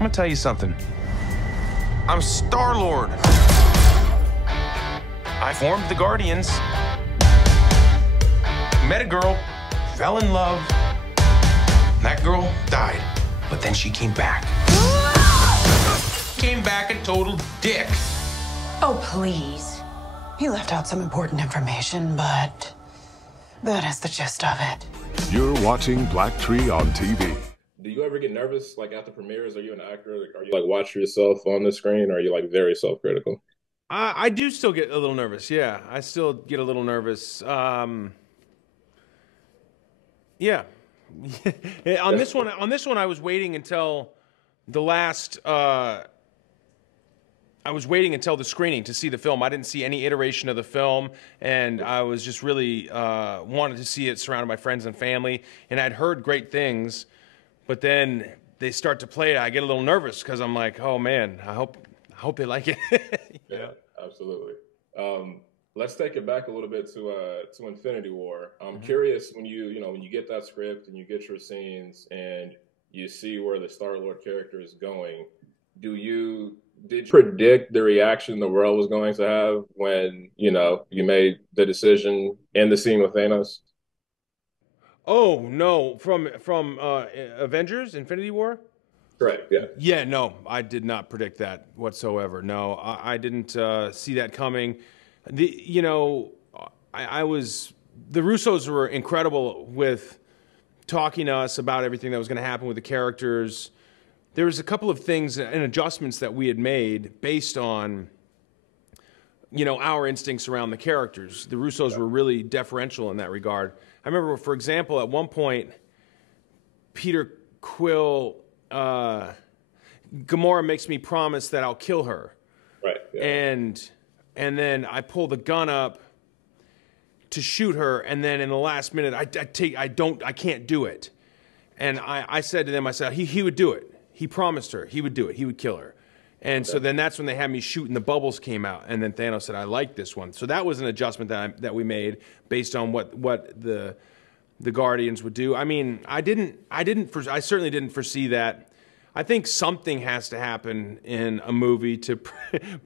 gonna tell you something. I'm Star-Lord. I formed the Guardians. Met a girl, fell in love. That girl died, but then she came back. Came back a total dick. Oh, please. He left out some important information, but that is the gist of it. You're watching Black Tree on TV. Do you ever get nervous, like, after premieres? Are you an actor? Are you, like, watch yourself on the screen, or are you, like, very self-critical? I do still get a little nervous, yeah. I still get a little nervous. Yeah. on this one, I was waiting until the last... I was waiting until the screening to see the film. I didn't see any iteration of the film, and I was just really wanted to see it surrounded by friends and family. And I'd heard great things, but then they start to play it. I get a little nervous because I'm like, oh man, I hope they like it. Yeah, absolutely. Let's take it back a little bit to Infinity War. I'm curious when you get that script and you get your scenes and you see where the Star-Lord character is going. Did you predict the reaction the world was going to have when, you made the decision in the scene with Thanos? Oh, no. From Avengers, Infinity War? Correct, yeah. Yeah, no, I did not predict that whatsoever. No, I didn't see that coming. The Russos were incredible with talking to us about everything that was going to happen with the characters. There was a couple of things and adjustments that we had made based on, our instincts around the characters. The Russos were really deferential in that regard. I remember, for example, at one point, Quill, Gamora makes me promise that I'll kill her. Right. Yeah. And then I pull the gun up to shoot her, and then in the last minute, I can't do it. And I said to them, he would do it. He promised her he would do it. He would kill her. And so then that's when they had me shoot and the bubbles came out. And then Thanos said, I like this one. So that was an adjustment that we made based on what the Guardians would do. I mean, I certainly didn't foresee that. I think something has to happen in a movie to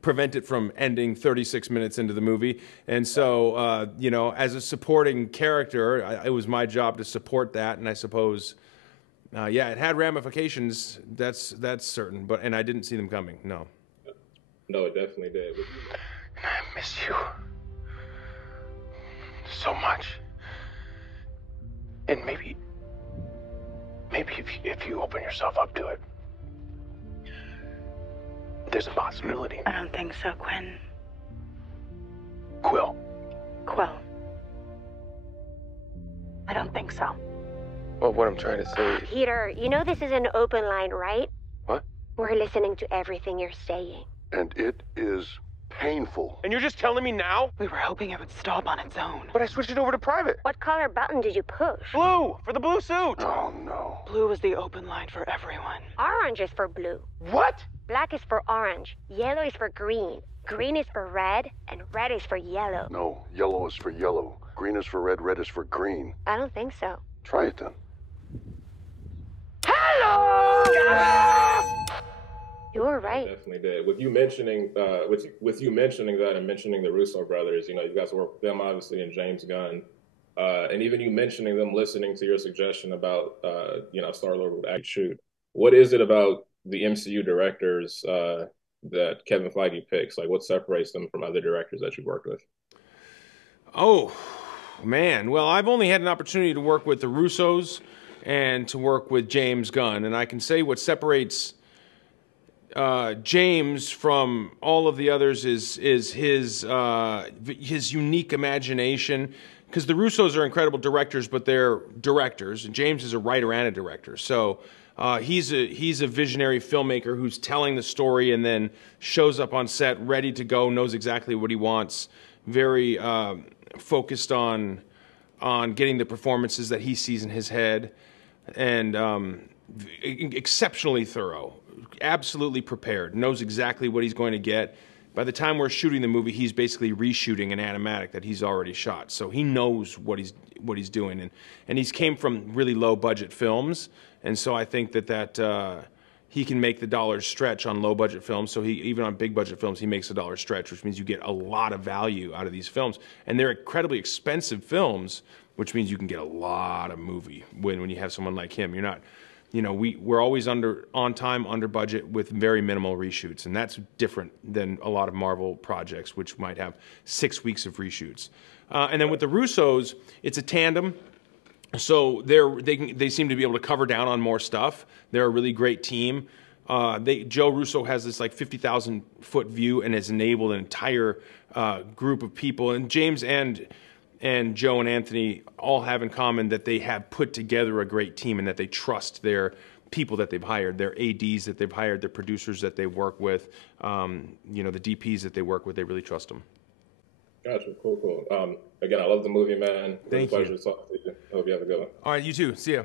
prevent it from ending 36 minutes into the movie. And so, as a supporting character, it was my job to support that. And I suppose... it had ramifications. That's certain. And I didn't see them coming. No. No, it definitely did. I miss you so much. And maybe if you open yourself up to it, there's a possibility. I don't think so, Quinn. Quill. I don't think so. Well, what I'm trying to say is... Peter, you know this is an open line, right? What? We're listening to everything you're saying. And it is painful. And you're just telling me now? We were hoping it would stop on its own. But I switched it over to private. What color button did you push? Blue! For the blue suit! Oh, no. Blue was the open line for everyone. Orange is for blue. What? Black is for orange. Yellow is for green. Green is for red. And red is for yellow. No, yellow is for yellow. Green is for red, red is for green. I don't think so. Try it then. You were right. Definitely did. With you mentioning that and mentioning the Russo brothers, you guys work with them obviously, and James Gunn, and even you mentioning them listening to your suggestion about Star-Lord would actually shoot. What is it about the MCU directors that Kevin Feige picks? Like, what separates them from other directors that you've worked with? Oh, man. Well, I've only had an opportunity to work with the Russos and to work with James Gunn, and I can say what separates James from all of the others is his unique imagination. Because the Russos are incredible directors, but they're directors, and James is a writer and a director. So he's a visionary filmmaker who's telling the story and then shows up on set ready to go, knows exactly what he wants, very focused on getting the performances that he sees in his head, and exceptionally thorough, absolutely prepared, knows exactly what he's going to get. By the time we're shooting the movie, he's basically reshooting an animatic that he's already shot. So he knows what he's doing, and he's came from really low budget films, and so I think that he can make the dollars stretch on low budget films. So even on big budget films, he makes the dollars stretch, which means you get a lot of value out of these films. And they're incredibly expensive films, which means you can get a lot of movie when you have someone like him. You're not, we're always on time, under budget with very minimal reshoots. And that's different than a lot of Marvel projects, which might have 6 weeks of reshoots. And then with the Russos, it's a tandem. So they seem to be able to cover down on more stuff. They're a really great team. Joe Russo has this like 50,000 foot view and has enabled an entire group of people. And James and Joe and Anthony all have in common that they have put together a great team and that they trust their people that they've hired, their ADs that they've hired, their producers that they work with, the DPs that they work with. They really trust them. Gotcha. Cool. Again, I love the movie, man. Thank you. Pleasure talking to you. Hope you have a good one. All right, you too. See ya.